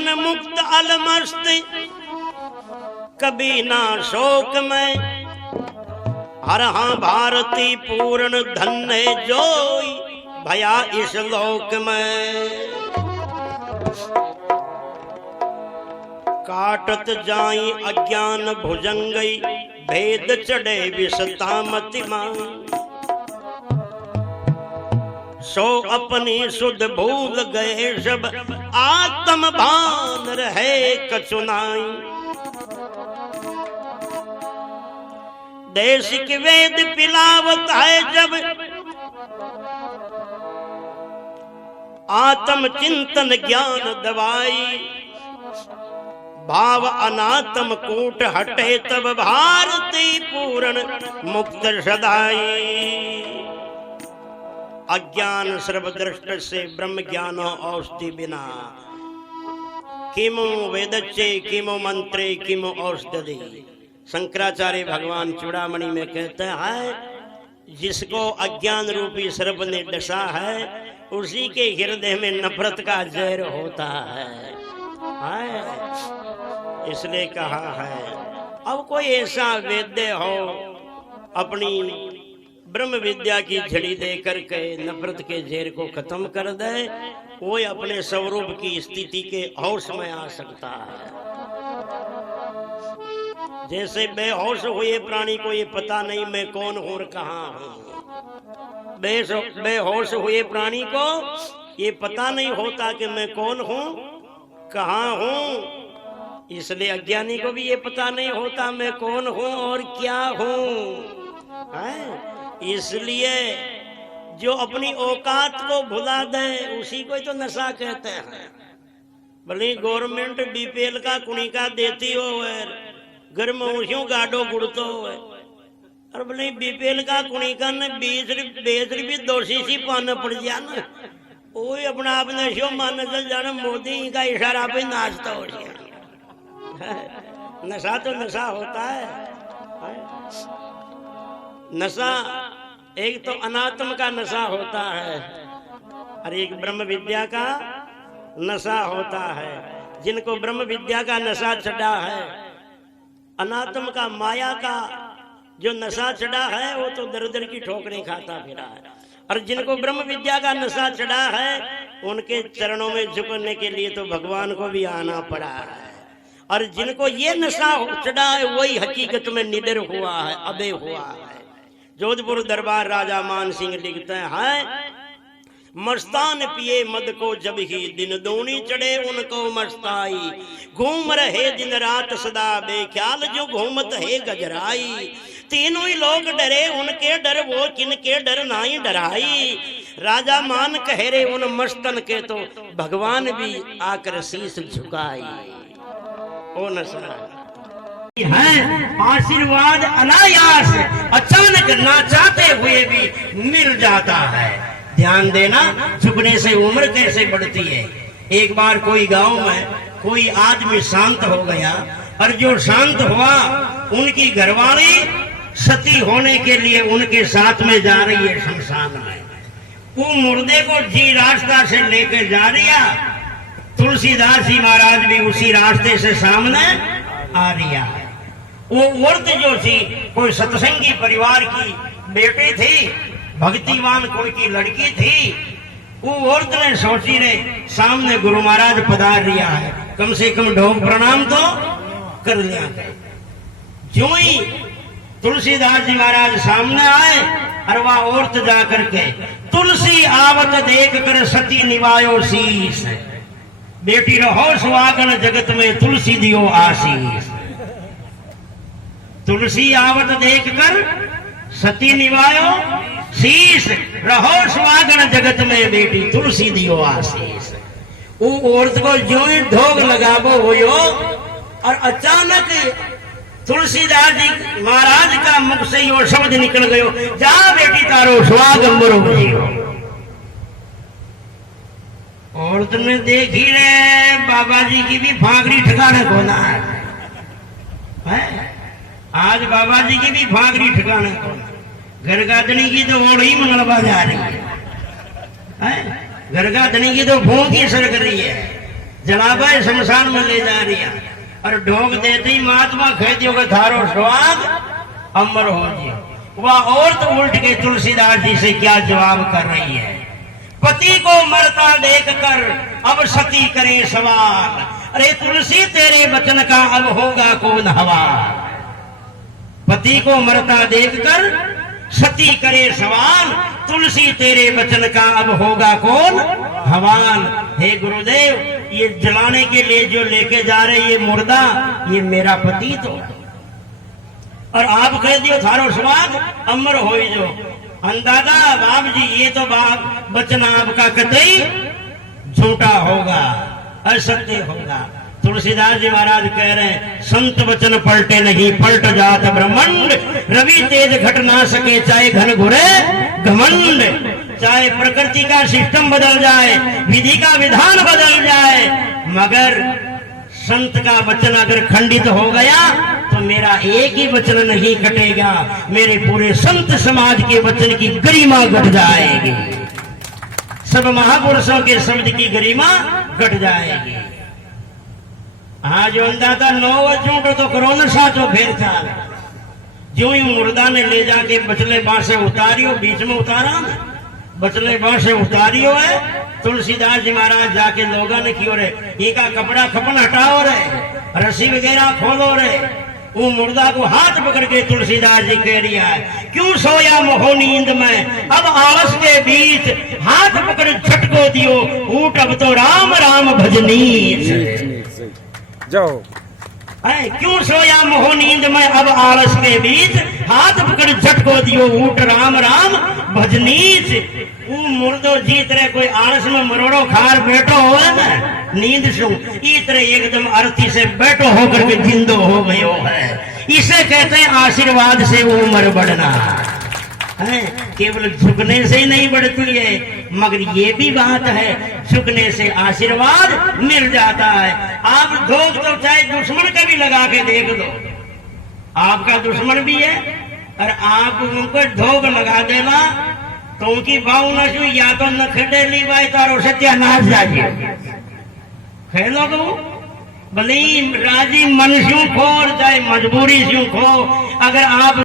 जीवन मुक्त अलमस्त, कभी ना शोक में। हर हाँ भारती पूर्ण धन्य जोई, भया इस लोक में। काटत जाई अज्ञान भुजंगई, भेद चढ़े विषता मति माई। सो अपनी सुध भूल गए सब, आत्म भान रहे कचुनाई। देश के वेद पिलावत है जब, आत्म चिंतन ज्ञान दवाई। भाव अनात्म कूट हटे तब, भारती पूर्ण मुक्त सदाई। अज्ञान सर्वदृष्ट से ब्रह्म ज्ञानो औषधि बिना, किमु वेदच्चे किमु मंत्रे किमु औषधि। शंकराचार्य भगवान चूड़ामणि में कहते हैं, जिसको अज्ञान रूपी सर्प ने डसा है, उसी के हृदय में नफरत का जहर होता है। इसलिए कहा है, अब कोई ऐसा वेद्य हो अपनी ब्रह्म विद्या की झड़ी दे करके नफरत के जहर को खत्म कर दे, वो अपने स्वरूप की स्थिति के होश में आ सकता है। जैसे बेहोश हुए प्राणी को ये पता नहीं मैं कौन हूं और कहाँ हूं। बेहोश हुए प्राणी को ये पता नहीं होता कि मैं कौन हूं कहाँ हूं। इसलिए अज्ञानी को भी ये पता नहीं होता मैं कौन हूं और क्या हूं। इसलिए जो अपनी औकात को भुला दे उसी को तो नशा कहते हैं। भले गवर्नमेंट बीपीएल का कुणिका देती हो, घर में उसियों गाडो गुड़तो हो, और भले बीपीएल का कुणिका ने 20 रुपये दोषी सी पाना पड़ जाना, वो अपना आप नशो मान चल जाना, मोदी का इशारा पे नाचता हो गया। नशा तो नशा होता है। नशा एक तो अनात्म का नशा होता है और एक ब्रह्म विद्या का नशा होता है। जिनको ब्रह्म विद्या का नशा चढ़ा है, अनात्म का माया का जो नशा चढ़ा है वो तो दर दर की ठोकरें खाता फिरा है। और जिनको ब्रह्म विद्या का नशा चढ़ा है, उनके चरणों में झुकने के लिए तो भगवान को भी आना पड़ा है। और जिनको ये नशा चढ़ा है वही हकीकत में निडर हुआ है, अबे हुआ है। जोधपुर दरबार राजा मान सिंह लिखते हैं, मस्तान पिए मद को जब ही दिन दूनी चढ़े उनको मस्ताई। घूम रहे दिन रात सदा बेख्याल जो घूमत है गजराई। तीनों ही लोग डरे उनके डर वो किनके डर नाई डराई। राजा मान कह रहे उन मस्तन के तो भगवान भी आकर शीश झुकाई। ओ नशा है आशीर्वाद अनायास, अचानक ना चाहते हुए भी मिल जाता है। ध्यान देना, झुकने से उम्र कैसे बढ़ती है। एक बार कोई गांव में कोई आदमी शांत हो गया और जो शांत हुआ उनकी घरवाली सती होने के लिए उनके साथ में जा रही है शमशान में। वो मुर्दे को जी रास्ता से लेकर जा रही है। तुलसीदास जी महाराज भी उसी रास्ते से सामने आ रही है। वो औरत जो थी कोई सत्संगी परिवार की बेटी थी, भक्तिवान कोई की लड़की थी। वो औरत ने सोची रे सामने गुरु महाराज पधार रिया है, कम से कम ढोक प्रणाम तो कर लिया। जो ही तुलसीदास जी महाराज सामने आए और वह औरत जा करके तुलसी आवत देख कर सती निवायो शीश। बेटी रहो सुहागन जगत में तुलसी दियो आशीष। तुलसी आवत देख कर सती निवायो शीश, रहो सुहागन जगत में बेटी तुलसी दियो आशीष। वो औरत को जो ही ढोग लगाबो होयो और अचानक तुलसीदास जी महाराज का मुख से यो शब्द निकल गयो, जा बेटी तारो सुहागन मरो जियो। औरत ने देखी रे बाबा जी की भी फांकरी ठिकाने कोना है। आज बाबा जी की भी फांकरी ठिकाने कोना। घरगादनी की तो ओढ़ ही मंगलवा जा रही है। घरगादनी की तो भूख ही सरक रही है। जलाभाई शमशान में ले जा रही है और ढोक देती महात्मा कह दियो कि थारो स्वाद अमर हो जी। वह औरत उल्ट के तुलसीदास जी से क्या जवाब कर रही है, पति को मरता देखकर अब सती करे सवाल, अरे तुलसी तेरे वचन का अब होगा कौन हवाल। पति को मरता देखकर सती करे सवाल, तुलसी तेरे वचन का अब होगा कौन हवाल। हे गुरुदेव, ये जलाने के लिए जो लेके जा रहे ये मुर्दा, ये मेरा पति तो, और आप कह दियो थारो स्वाद अमर हो जो। अंदाजा बाप जी, ये तो बाप वचन आपका कतई झूठा होगा, असत्य होगा। तुलसीदास जी महाराज कह रहे हैं, संत वचन पलटे नहीं, पलट जात ब्रह्मांड। रवि तेज घट ना सके, चाहे घन घुरे घमंड। चाहे प्रकृति का सिस्टम बदल जाए, विधि का विधान बदल जाए, मगर संत का वचन अगर खंडित हो गया तो मेरा एक ही वचन नहीं घटेगा, मेरे पूरे संत समाज के वचन की गरिमा घट जाएगी, सब महापुरुषों के शब्द की गरिमा घट जाएगी। हाँ, जो अंदाजा 9 बच्चों तो कोरोना साचो फेर था, जो ही मुर्दा ने ले जाके बचले बांसे उतारियो, बीच में उतारा ना, बचले बांसे उतारियो है। तुलसीदास जी महाराज जाके लोगों ने क्यों रे, इनका कपड़ा खपन हटाओ रे, रस्सी वगैरह खोलो रे। वो मुर्दा को हाथ पकड़ के तुलसीदास जी कह रही है, क्यों सोया मोहो नींद में, अब आलस के बीच हाथ पकड़ झटको दियो, उठ अब तो राम राम भजनी जाओ। क्यों सोया मोह नींद में, अब आलस के बीच हाथ पकड़ झटको दियो, उठ राम राम भजनीच। वो मुर्दो जीत रहे, कोई आलस में मरोड़ो खार बैठो हो ना नींद सु, इतरे एकदम अर्थी से बैठो होकर के जिंदो हो गयो है। इसे कहते हैं आशीर्वाद से वो उम्र बढ़ना है। केवल झुकने से ही नहीं बढ़ती है, मगर ये भी बात है, झुकने से आशीर्वाद मिल जाता है। आप धोख तो चाहे दुश्मन का भी लगा के देख दो, आपका दुश्मन भी है, और आप उनको धोख लगा देना तो उनकी भाव न छू, या तो न खडेली भाई तारो सत्यानाश जाइए खेलो को भले राजी मन शू खो और चाहे मजबूरी शू खो, अगर आप